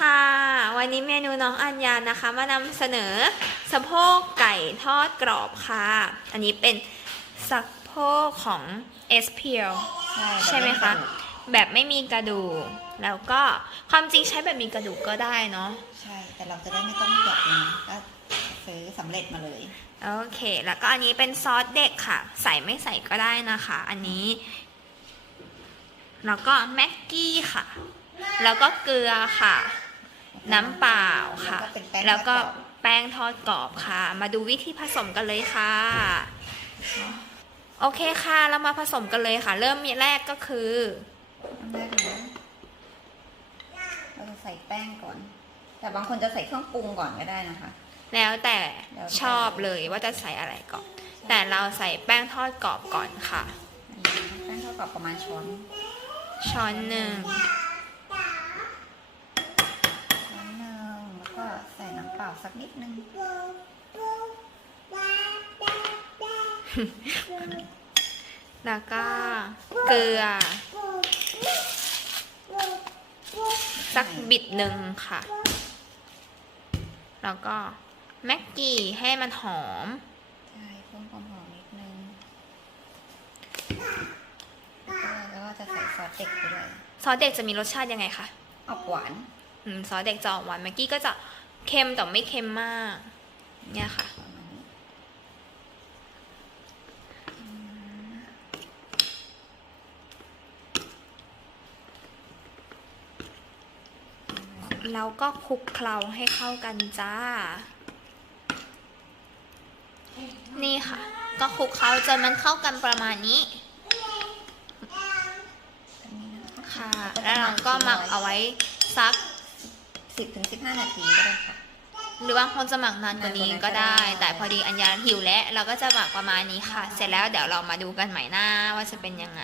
ค่ะ วันนี้เมนูน้องอัญญานะคะมานำเสนอสะโพกไก่ทอดกรอบค่ะ อันนี้เป็นสะโพกของ s p l ใช่ไหมคะ แบบไม่มีกระดูกแล้วก็ความจริงใช้แบบมีกระดูกก็ได้เนาะใช่แต่เราจะได้ไม่ต้องแกะเองก็ซื้อสำเร็จมาเลย โอเค แล้วก็อันนี้เป็นซอสเด็กค่ะ ใส่ไม่ใส่ก็ได้นะคะ อันนี้ แล้วก็แม็กกี้ค่ะแล้วก็เกลือค่ะ น้ำเปล่าค่ะ แล้วก็เป็นแป้งแล้วก็ทอดกรอบแป้งทอดกรอบค่ะ มาดูวิธีผสมกันเลยค่ะ โอเคค่ะเรามาผสมกันเลยค่ะ เริ่มมีแรกก็คืออันแรกนะเราจะใส่แป้งก่อน แต่บางคนจะใส่เครื่องปรุงก่อนก็ได้นะคะ แล้วแต่แล้วแต่ชอบเลยว่าจะใส่อะไรก่อน แต่เราใส่แป้งทอดกรอบก่อนค่ะอันนี้แป้งเท่ากับประมาณช้อน ช้อนหนึ่ง ช้อนหนึ่งแล้วก็ใส่น้ำ เปล่าสักนิดนึง แล้วก็เกลือ สักบิดหนึ่งค่ะ แล้วก็แม็กกี้ให้มันหอม ใช่เพิ่มความหอมนิดนึง แล้วก็จะใส่ซอสเด็กไปด้วย ซอสเด็กจะมีรสชาติยังไงคะ ออกหวาน อืม ซอสเด็กจะออกหวานแม็กกี้ก็จะ เค็มแต่ไม่เค็มมาก เนี่ยค่ะ แล้วก็คลุกเคล้าให้เข้ากันจ้า นี่ค่ะ ก็คลุกเคล้าจนมันเข้ากันประมาณนี้คะค่ะ แล้วเราก็หมักเอาไว้สักสิบถึงสิบห้านาทีก็ได้ค่ะ หรือว่าคนจะหมักนานกว่านี้ก็ได้นานกว่านั้นก็ได้ แต่พอดีอัญญาหิวแล้วเราก็จะหมักประมาณนี้ค่ะ เสร็จแล้วเดี๋ยวเรามาดูกันใหม่หน้าว่าจะเป็นยังไง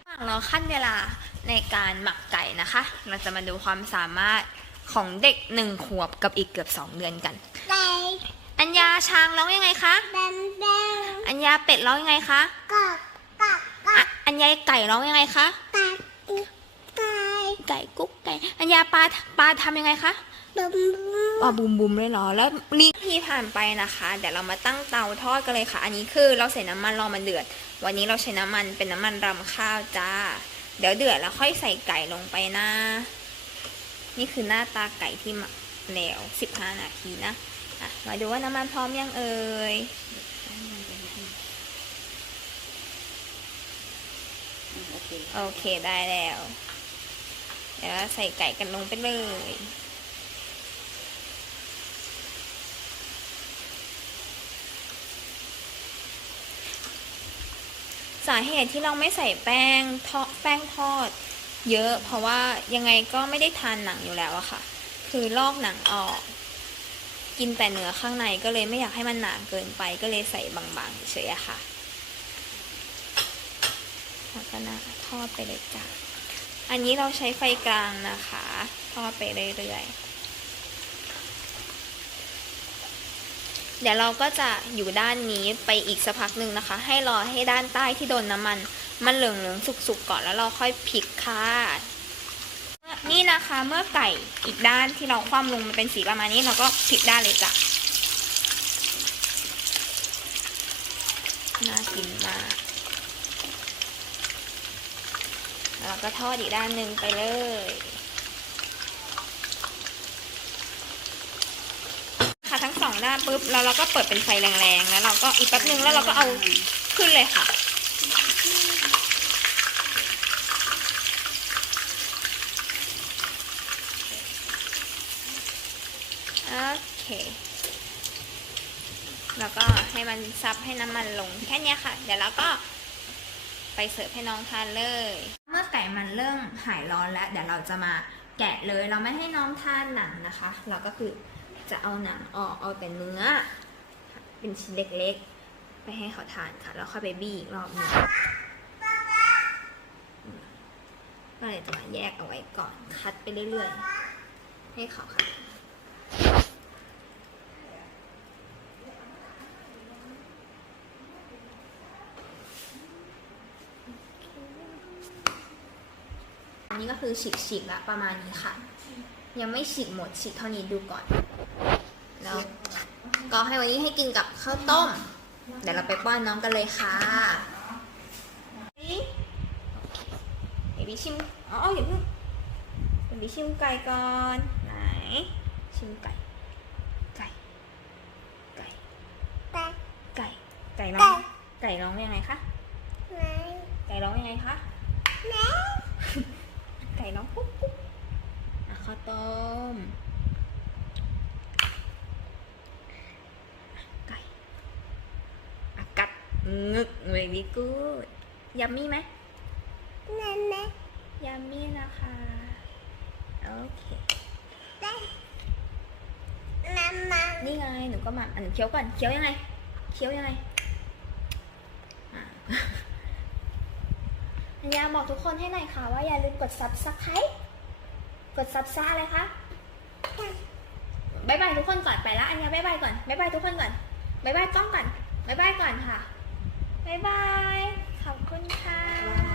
ระหว่างเราขั้นเวลาในการหมักไก่นะคะ เราจะมาดูความสามารถของเด็กหนึ่งขวบกับอีกเกือบสองเดือนกันไก่อัญญาช้างร้องยังไงคะแบมแบมอัญญาเป็ดร้องยังไงคะกอกกอกกออะกอัญญาไก่ร้องยังไงคะกากกุ๊กไก่ไก่กุ๊กไก่อัญญาปลาปลาทำยังไงคะบุมบุม อ๋อบุมบุมเลยเหรอ แล้วนี่ที่ผ่านไปนะคะ เดี๋ยวเรามาตั้งเตาทอดกันเลยค่ะ อันนี้คือเราใส่น้ำมันรอมันเดือด วันนี้เราใช้น้ำมันเป็นน้ำมันรำข้าวจ้า เดี๋ยวเดือดแล้วค่อยใส่ไก่ลงไปนะ นี่คือหน้าตาไก่ที่หมักแล้ว15นาทีนะอะมาดูว่าน้ำมันพร้อมยังเอ่ยโอเคได้แล้ว เดี๋ยวใส่ไก่กันลงไปเลย สาเหตุที่เราไม่ใส่แป้งทอดแป้งทอด เยอะ เพราะว่ายังไงก็ไม่ได้ทานหนังอยู่แล้วอะค่ะ คือลอกหนังออก กินแต่เนื้อข้างในก็เลยไม่อยากให้มันหนาเกินไป ก็เลยใส่บางๆเฉยอะค่ะแล้วก็นะทอดไปเลยจ้ะอันนี้เราใช้ไฟกลางนะคะ ทอดไปเรื่อยๆ เดี๋ยวเราก็จะอยู่ด้านนี้ไปอีกสักพักหนึ่งนะคะ ให้รอให้ด้านใต้ที่โดนน้ำมัน มันเหลืองๆสุกๆก่อนแล้วเราค่อยพลิกค่ะ นี่นะคะเมื่อไก่อีกด้านที่เราคว่ำลงมันเป็นสีประมาณนี้เราก็พลิกด้านเลยจ้ะน่ากินมากแล้วก็ทอดอีกด้านหนึ่งไปเลย องด้านปุ๊บแล้วเราก็เปิดเป็นไฟแรงๆแล้วเราก็อีกแป๊บนึงแล้วเราก็เอาขึ้นเลยค่ะ โอเค แล้วก็ให้มันซับให้น้ำมันลงแค่นี้ค่ะ เดี๋ยวเราก็ไปเสิร์ฟให้น้องทานเลย เมื่อไก่มันเริ่มหายร้อนแล้ว เดี๋ยวเราจะมาแกะเลย เราไม่ให้น้องทานหนังนะคะ เราก็คือ จะเอาหนังออกเอาแต่เนื้อ เป็นชิ้นเล็กๆ ไปให้เขาทานค่ะ แล้วค่อยไปบี้อีกรอบหนึงก็เลยจะมาแยกเอาไว้ก่อนคัดไปเรื่อยๆ ให้เขาค่ะอันนี้ก็คือฉีกๆละประมาณนี้ค่ะ ยังไม่ฉีกหมดฉีกเท่านี้ดูก่อน แล้วก็ให้วันนี้ให้กินกับข้าวต้ม เดี๋ยวเราไปป้อนน้องกันเลยค่ะเบบี้ชิม อ๋ออย่าเพิ่งเบบี้ชิมไก่ก่อน ไหน ชิมไก่ ไก่ ไก่ ไก่ ไก่ไก่ร้ไก่อง ไก่ร้องยังไงคะไหนไก่ร้องยังไงคะ ไหน ไก่ร้องปุ๊บปุ๊บอะข้าวต้มไก่อะกัด งึก very good ยัมมี่ไหมไหนไหนยัมมี่นะคะ โอเค ได้น้ำมันนี่ไง หนูก็มาอันหนูเคี้ยวก่อน เคี้ยวยังไง เคี้ยวยังไงอะอัญญาบอกทุกคนให้หน่อยค่ะ ว่าอย่าลืมกด subscribe กด subscribe อะไรคะบายบายทุกคนก่อนไปแล้วอัญญาบายบายก่อนบายบายทุกคนก่อนบายบายกล้องก่อนบายบายก่อนค่ะ บายบาย ขอบคุณค่ะ